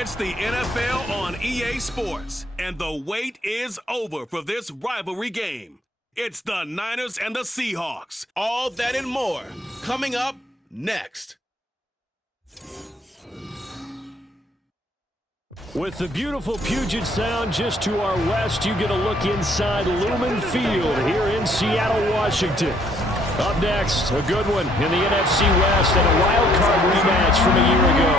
It's the NFL on EA Sports, and the wait is over for this rivalry game. It's the Niners and the Seahawks. All that and more coming up next. With the beautiful Puget Sound just to our west, you get a look inside Lumen Field here in Seattle, Washington. Up next, a good one in the NFC West and a wild card rematch from a year ago,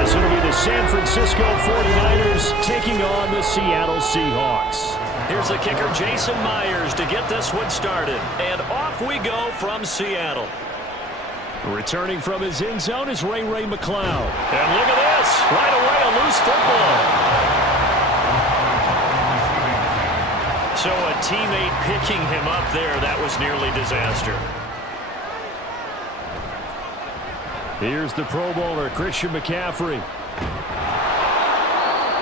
as it'll be the San Francisco 49ers taking on the Seattle Seahawks. Here's the kicker, Jason Myers, to get this one started. And off we go from Seattle. Returning from his end zone is Ray McCloud. And look at this. Right away, a loose football. So a teammate picking him up there, that was nearly disaster. Here's the Pro Bowler, Christian McCaffrey.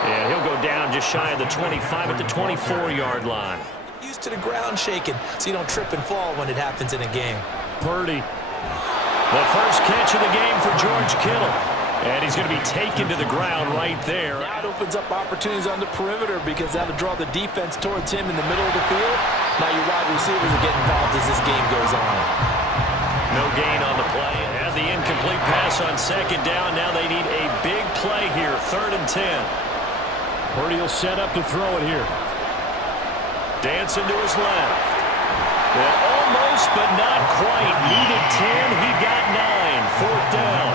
And he'll go down just shy of the 25 at the 24-yard line. Used to the ground shaking, so you don't trip and fall when it happens in a game. Purdy. The first catch of the game for George Kittle. And he's going to be taken to the ground right there. Now it opens up opportunities on the perimeter because that'll draw the defense towards him in the middle of the field. Now your wide receivers are getting involved as this game goes on. No gain on the play. Had the incomplete pass on second down. Now they need a big play here, 3rd and 10. Purdy will set up to throw it here. Dancing to his left. Well, almost, but not quite. Needed 10. He got 9. 4th down.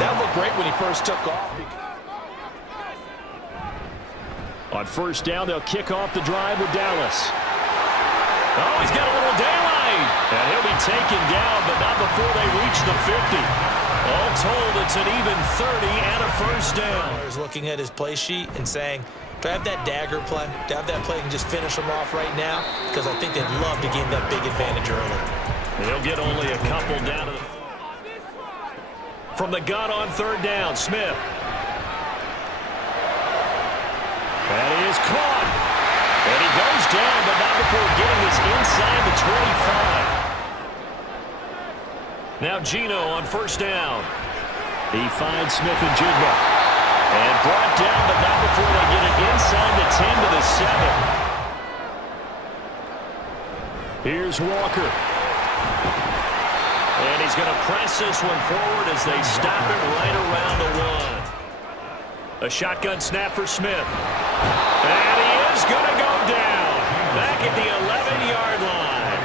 That looked great when he first took off. On 1st down, they'll kick off the drive with Dallas. Oh, he's got a little daylight. And he'll be taken down, but not before they reach the 50. All told, it's an even 30 and a 1st down. He's looking at his play sheet and saying, do I have that dagger play? Do I have that play and just finish them off right now? Because I think they'd love to gain that big advantage early. They'll get only a couple down to the... From the gun on 3rd down, Smith. And he is caught. And he goes down, but not before getting this inside the 25. Now Geno on 1st down. He finds Smith and Jigba. And brought down, but not before they get it inside the 10 to the 7. Here's Walker. And he's going to press this one forward as they stop it right around the 1. A shotgun snap for Smith. And he is going to go down. Back at the 11-yard line.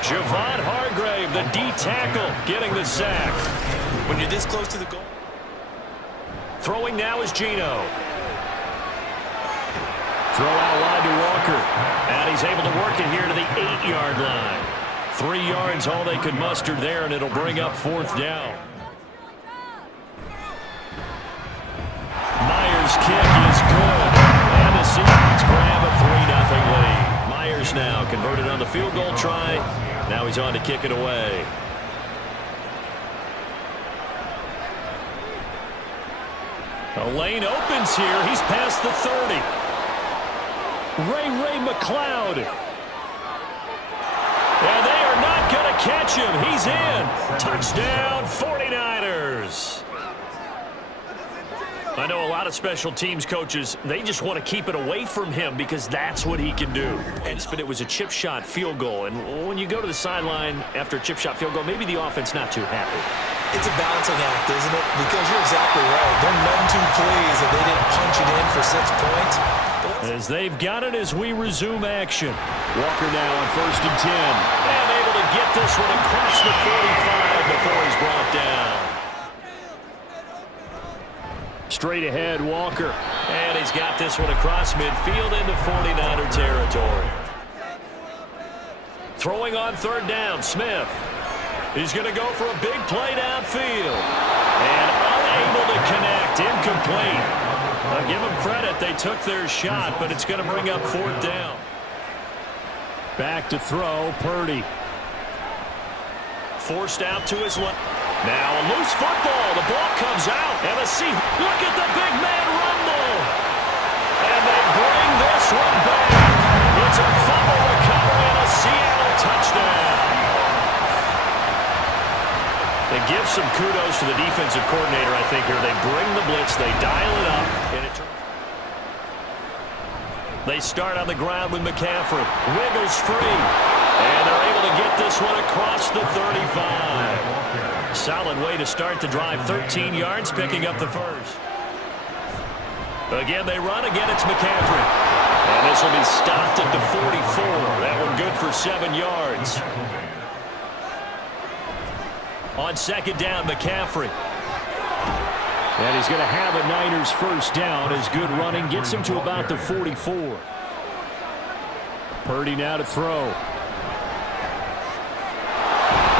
Javon Hargrave, the D tackle, getting the sack. When you're this close to the goal. Throwing now is Geno. Throw out wide to Walker. And he's able to work it here to the 8-yard line. 3 yards, all they could muster there, and it'll bring up 4th down. Myers' kick is good. And the Seahawks grab a 3-0 lead. Myers now converted on the field goal try. Now he's on to kick it away. A lane opens here. He's past the 30. Ray McCloud. And they are not going to catch him. He's in. Touchdown, 49ers. I know a lot of special teams coaches, they just want to keep it away from him because that's what he can do. But it was a chip shot field goal. And when you go to the sideline after a chip shot field goal, maybe the offense not too happy. It's a balancing act, isn't it? Because you're exactly right. They're none too pleased that they didn't punch it in for 6 points. As they've got it as we resume action. Walker now on 1st and 10. And able to get this one across the 45 before he's brought down. Straight ahead, Walker. And he's got this one across midfield into 49er territory. Throwing on 3rd down, Smith. He's going to go for a big play downfield. And unable to connect, incomplete. I'll give them credit, they took their shot, but it's going to bring up 4th down. Back to throw, Purdy. Forced out to his left. Now a loose football. The ball comes out. And a Seahawks. Look at the big man rumble. And they bring this one back. It's a fumble recovery and a Seattle touchdown. And give some kudos to the defensive coordinator, I think, here. They bring the blitz, they dial it up, and they start on the ground with McCaffrey. Wiggles free. And they're able to get this one across the 35. Solid way to start the drive. 13 yards, picking up the first. Again, they run. Again, it's McCaffrey. And this will be stopped at the 44. That one good for 7 yards. On second down, McCaffrey. And he's going to have a Niners first down as good running gets him to about the 44. Purdy now to throw.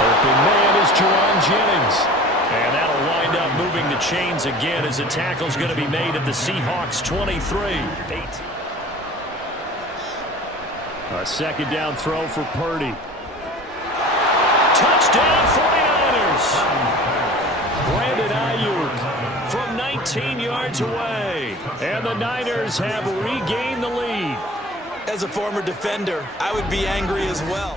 Open man is Jerron Jennings. And that'll wind up moving the chains again as the tackle's going to be made at the Seahawks 23. A second down throw for Purdy. Touchdown 49ers. Brandon Ayuk from 19 yards away. And the Niners have regained the lead. As a former defender, I would be angry as well.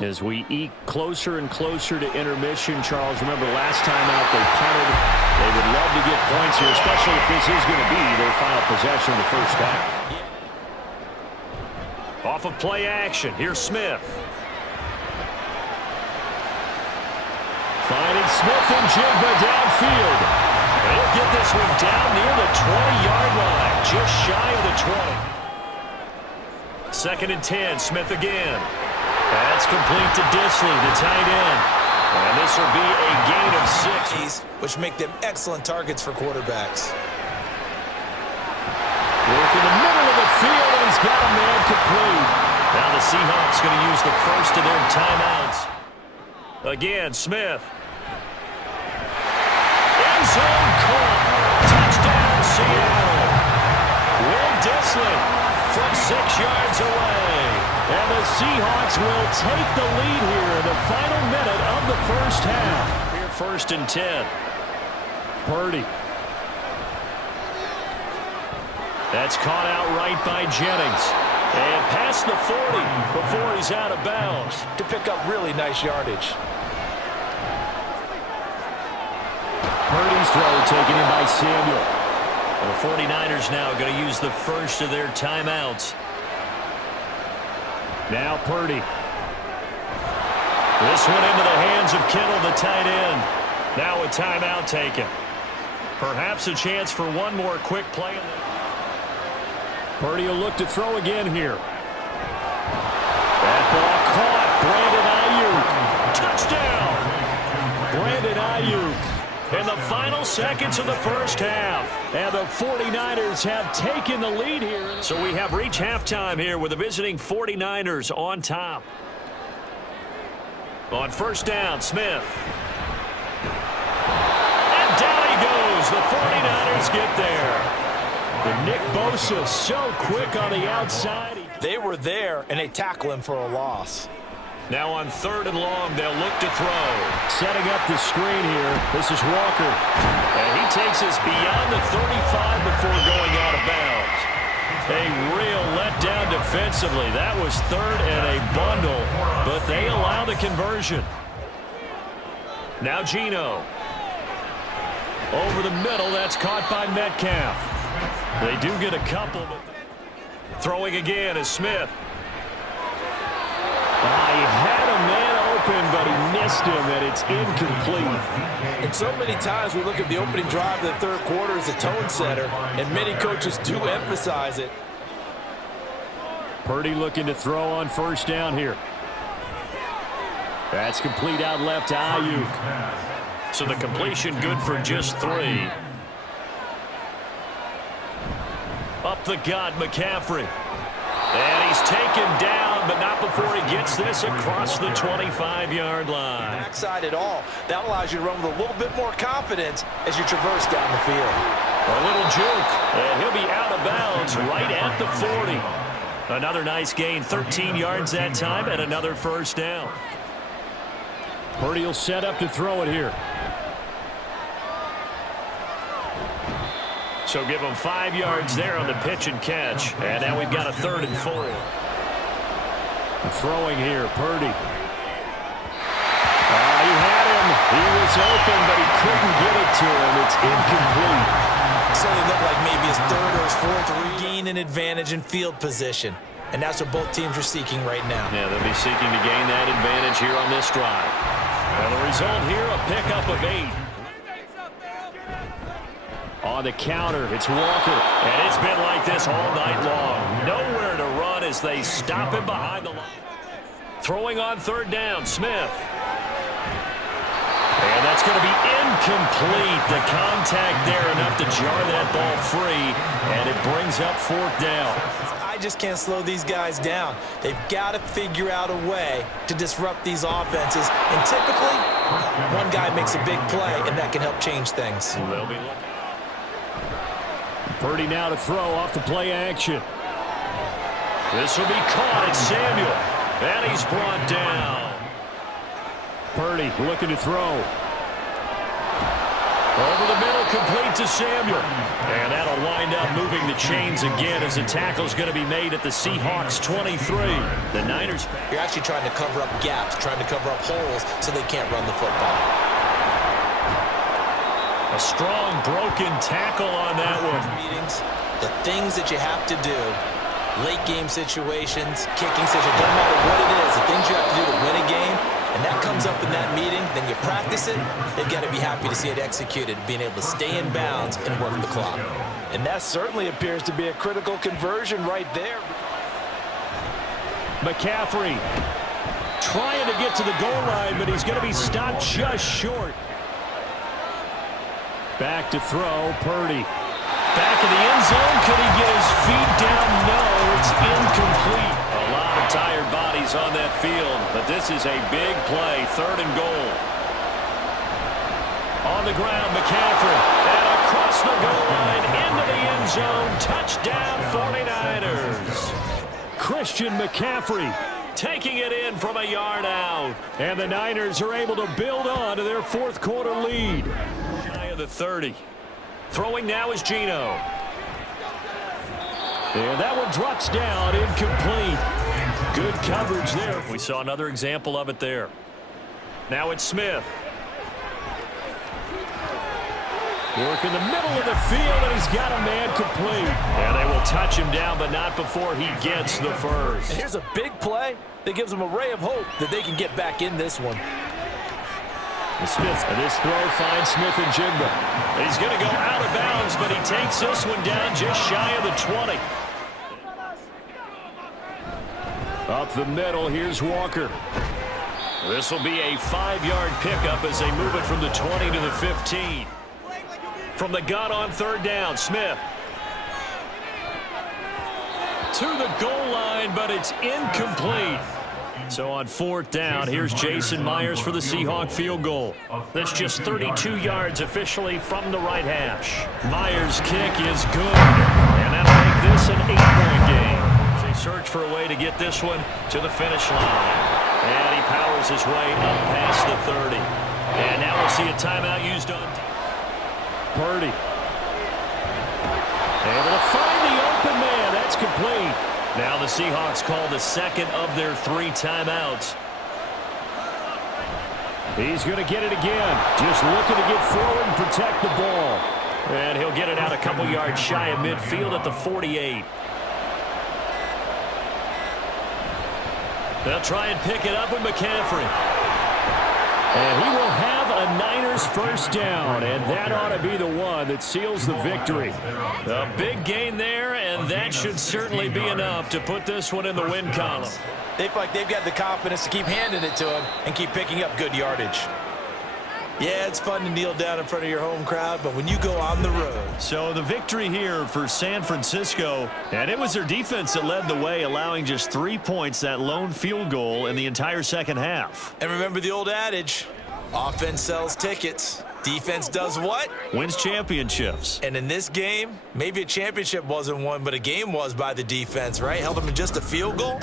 As we eke closer and closer to intermission, Charles, remember last time out they punted. They would love to get points here, especially if this is going to be their final possession of the first half. Off of play action, here's Smith. Finding Smith and Jigba downfield. They'll get this one down near the 20-yard line, just shy of the 20. Second and 10, Smith again. That's complete to Disley, the tight end. And this will be a gain of 6. Which make them excellent targets for quarterbacks. Work in the middle of the field, and he's got a man complete. Now the Seahawks going to use the first of their timeouts. Again, Smith. End zone caught. Touchdown, Seattle. Will Disley from 6 yards away. And the Seahawks will take the lead here in the final minute of the first half. Here, first and 10. Purdy. That's caught out right by Jennings. And past the 40 before he's out of bounds. To pick up really nice yardage. Purdy's throw taken in by Samuel. The 49ers now going to use the first of their timeouts. Now Purdy. This one into the hands of Kittle, the tight end. Now a timeout taken. Perhaps a chance for one more quick play. Purdy will look to throw again here. That ball caught. Brandon Ayuk. Touchdown. Brandon Ayuk. In the final seconds of the first half. And the 49ers have taken the lead here. So we have reached halftime here with the visiting 49ers on top. On first down, Smith. And down he goes. The 49ers get there. And Nick Bosa so quick on the outside. They were there, and they tackle him for a loss. Now on third and long, they'll look to throw. Setting up the screen here. This is Walker. And he takes us beyond the 35 before going out of bounds. A real letdown defensively. That was third and a bundle, but they allow the conversion. Now Geno. Over the middle, that's caught by Metcalf. They do get a couple, but throwing again is Smith. He had a man open, but he missed him, and it's incomplete. And so many times we look at the opening drive of the third quarter as a tone setter, and many coaches do emphasize it. Purdy looking to throw on first down here. That's complete out left to Ayuk. So the completion good for just 3. Up the gut, McCaffrey. And he's taken down, but not before he gets this across the 25-yard line. Backside at all. That allows you to run with a little bit more confidence as you traverse down the field. A little juke, and he'll be out of bounds right at the 40. Another nice gain, 13 yards that time, and another first down. Purdy will set up to throw it here. So give him 5 yards there on the pitch and catch. And now we've got a 3rd and 4. Throwing here, Purdy. He had him. He was open, but he couldn't get it to him. It's incomplete. So they look like maybe his third or his fourth regain an advantage in field position. And that's what both teams are seeking right now. Yeah, they'll be seeking to gain that advantage here on this drive. And the result here, a pickup of 8. On the counter, it's Walker. And it's been like this all night long. Nowhere to run as they stop him behind the line. Throwing on third down, Smith. And that's going to be incomplete. The contact there enough to jar that ball free. And it brings up fourth down. I just can't slow these guys down. They've got to figure out a way to disrupt these offenses. And typically, one guy makes a big play, and that can help change things. They'll be looking. Purdy now to throw off the play action. This will be caught. It's Samuel. And he's brought down. Purdy looking to throw. Over the middle, complete to Samuel. And that'll wind up moving the chains again as the tackle's going to be made at the Seahawks 23. The Niners. You're actually trying to cover up gaps, trying to cover up holes so they can't run the football. A strong broken tackle on that one. Meetings, the things that you have to do, late game situations, kicking situations, doesn't matter what it is, the things you have to do to win a game, and that comes up in that meeting, then you practice it, they've got to be happy to see it executed, being able to stay in bounds and work the clock. And that certainly appears to be a critical conversion right there. McCaffrey trying to get to the goal line, but he's going to be stopped just short. Back to throw, Purdy. Back in the end zone. Could he get his feet down? No, it's incomplete. A lot of tired bodies on that field, but this is a big play. 3rd and goal. On the ground, McCaffrey. And across the goal line into the end zone. Touchdown, 49ers. Christian McCaffrey taking it in from a yard out. And the Niners are able to build on to their 4th quarter lead. Shy of the 30. Throwing now is Geno. And that one drops down, incomplete. Good coverage there. We saw another example of it there. Now it's Smith. Work in the middle of the field, and he's got a man complete. And they will touch him down, but not before he gets the first. And here's a big play that gives them a ray of hope that they can get back in this one. Smith, and this throw finds Smith and Jigba. He's going to go out of bounds, but he takes this one down just shy of the 20. Up the middle, here's Walker. This will be a 5-yard pickup as they move it from the 20 to the 15. From the gun on 3rd down, Smith. To the goal line, but it's incomplete. So on 4th down, here's Jason Myers for the Seahawk field goal. That's just 32 yards officially from the right hash. Myers' kick is good, and that'll make this an 8-point game. They search for a way to get this one to the finish line. And he powers his way up past the 30. And now we'll see a timeout used on Purdy. Able to find the open man. That's complete. Now the Seahawks call the 2nd of their 3 timeouts. He's going to get it again. Just looking to get forward and protect the ball. And he'll get it out a couple yards shy of midfield at the 48. They'll try and pick it up with McCaffrey. And he will have a Niners first down, and that ought to be the one that seals the victory. A big gain there, and that should certainly be enough to put this one in the win column. They feel like they've got the confidence to keep handing it to him and keep picking up good yardage. Yeah, it's fun to kneel down in front of your home crowd, but when you go on the road. So the victory here for San Francisco, and it was their defense that led the way, allowing just 3 points, that lone field goal in the entire second half. And remember the old adage, offense sells tickets. Defense does what? Wins championships. And in this game, maybe a championship wasn't won, but a game was by the defense, right? Held them in just a field goal.